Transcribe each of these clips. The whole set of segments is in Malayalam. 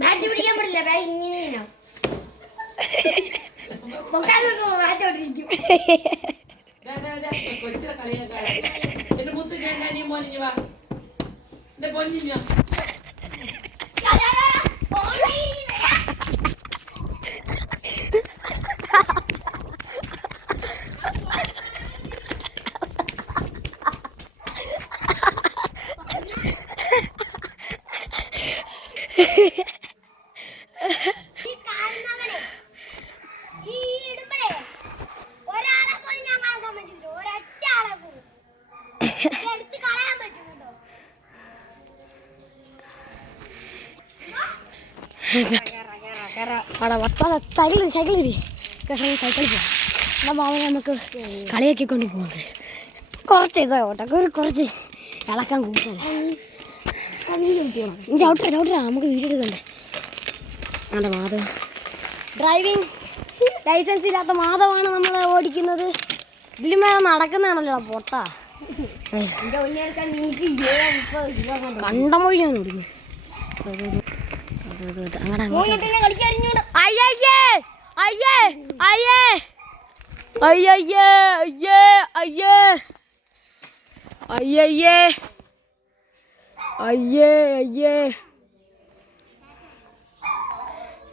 മാറ്റി പിടിക്കാൻ പറ്റില്ല ഇങ്ങനെ കൊച്ചിനെ കളിയാക്കാ എന്റെ മുത്തു ഞാൻ മോനിഞ്ഞു വാ എന്റെ പൊന്നിഞ്ഞു സൈക്കിൾ പോവാം എന്നാ മാമനെ നമുക്ക് കളിയാക്കിക്കൊണ്ട് പോവാം. കുറച്ച് ഇതോട്ടെ കുറച്ച് ഇളക്കാൻ കൂടുതൽ ചവിട്ട നമുക്ക് വീഡിയോ എടുക്കണ്ടേ. അതെ മാധവ് ഡ്രൈവിംഗ് ലൈസൻസ് ഇല്ലാത്ത മാധവാണ് നമ്മൾ ഓടിക്കുന്നത്. ഇതിലുമേ നടക്കുന്നതാണല്ലോ പൊട്ട കണ്ടമൊഴിയാണ് ഓടിക്കുന്നത്.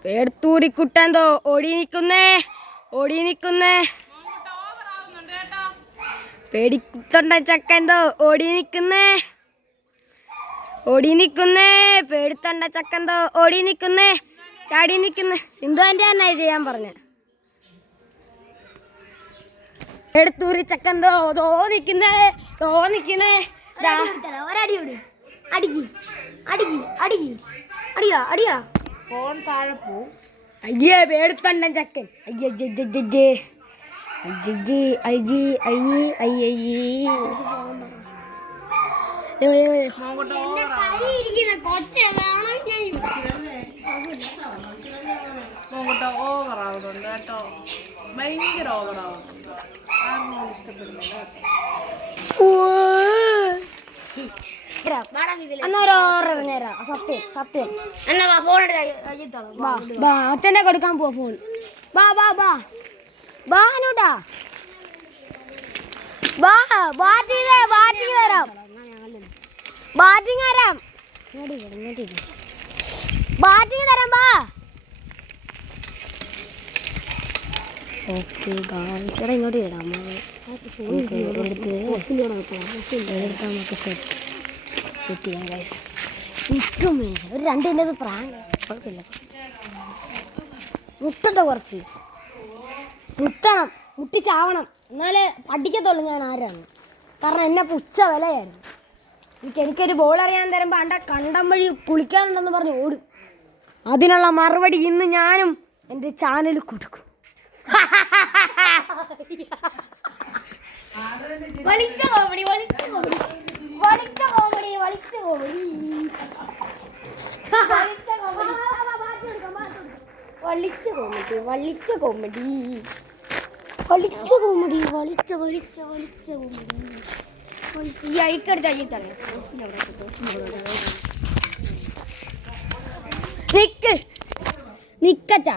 പേടത്തൂരിക്കുട്ടെന്തോ ഓടി നിക്കുന്നേ പേടിത്തൊണ്ട ചക്കെന്തോ ഓടി നിക്കുന്നേ പേടിത്തൊണ്ട ചക്കെന്തോ ഓടി നിക്കുന്നേ ചാടി നിക്കുന്നേ. സിന്ധു ആൻറ്റി തന്നെ ചെയ്യാൻ പറഞ്ഞ പേടത്തൂരി ചക്കെന്തോ നിക്കുന്നേ അടിയാ ഫോൺ താഴെ പോവും. അയ്യേ പേടിത്തൊണ്ടൻ ചക്കൻ ഓവറാവുന്നുണ്ട് കേട്ടോ, ഭയങ്കര ഓവറാവുന്നുണ്ട്. ആർക്കും ഇഷ്ടപ്പെടുന്നില്ല. സത്യം അച്ഛനെ കൊടുക്കാൻ പോവാ ഫോൺ. ബാനൂട്ടാ ബാറ്റിംഗ് തരാം ബാ. ഓക്കെ ഗായ്സ് ഇങ്ങോട്ട് ഇടാം. എടുത്ത് നമുക്ക് സെറ്റ് ചെയ്യാം ഗൈസ്. നിൽക്കുമേ ഒരു 2 മിനിറ്റ് പ്രാങ്ക് കുഴപ്പമില്ല. മുട്ടണ്ട കുറച്ച് മുട്ടിച്ചാവണം എന്നാലേ പഠിക്കത്തുള്ളൂ ഞാൻ ആരാണ്. കാരണം എന്നെ പുച്ഛ വിലയായിരുന്നു. എനിക്കൊരു ബോൾ അറിയാൻ തരുമ്പോൾ അണ്ട കണ്ടം വഴി കുളിക്കാനുണ്ടെന്ന് പറഞ്ഞ് ഓടും. അതിനുള്ള മറുപടി ഇന്ന് ഞാനും എൻ്റെ ചാനൽ കൊടുക്കും. വലിച്ച കോമഡി ഈ അഴിക്കടിച്ച് അഴിത്തളേ നിക്കച്ചാ.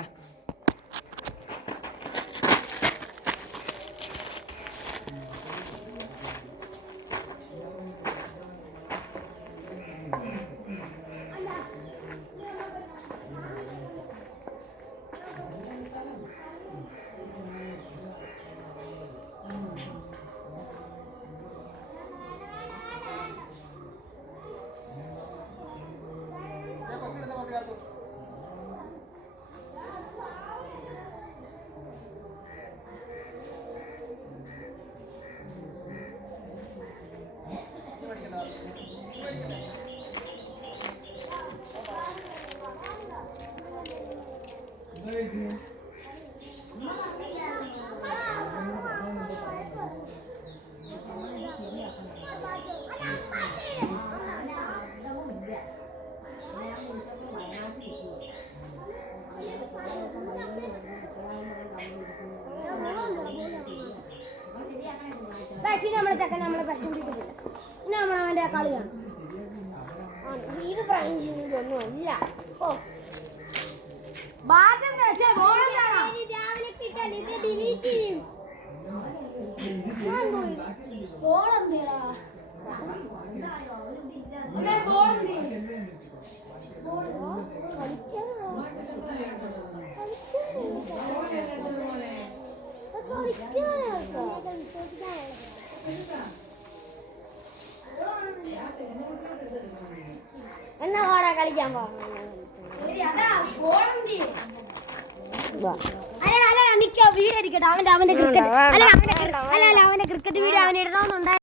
ഇനി നമ്മളെ ചെക്കൻ നമ്മളെ പ്രശ്നിപ്പിക്കുന്നില്ല. ഇനി നമ്മൾ അവൻ്റെ കളിയാണ്. ഇത് ഒന്നും അല്ല. ഓ ബാറ്റെന്ന് വെച്ചാൽ രാവിലെ കിട്ടാൻ ഇത് ഡിലീറ്റ് ചെയ്യും. ബോളെന്തിടാ എന്നാ പോടാ കളിക്കാൻ പോവാ. വീഡിയോ എടുക്കട്ടെ. അവന്റെ ക്രിക്കറ്റ് വീഡിയോ അവൻ ഇടണമെന്നുണ്ടായി.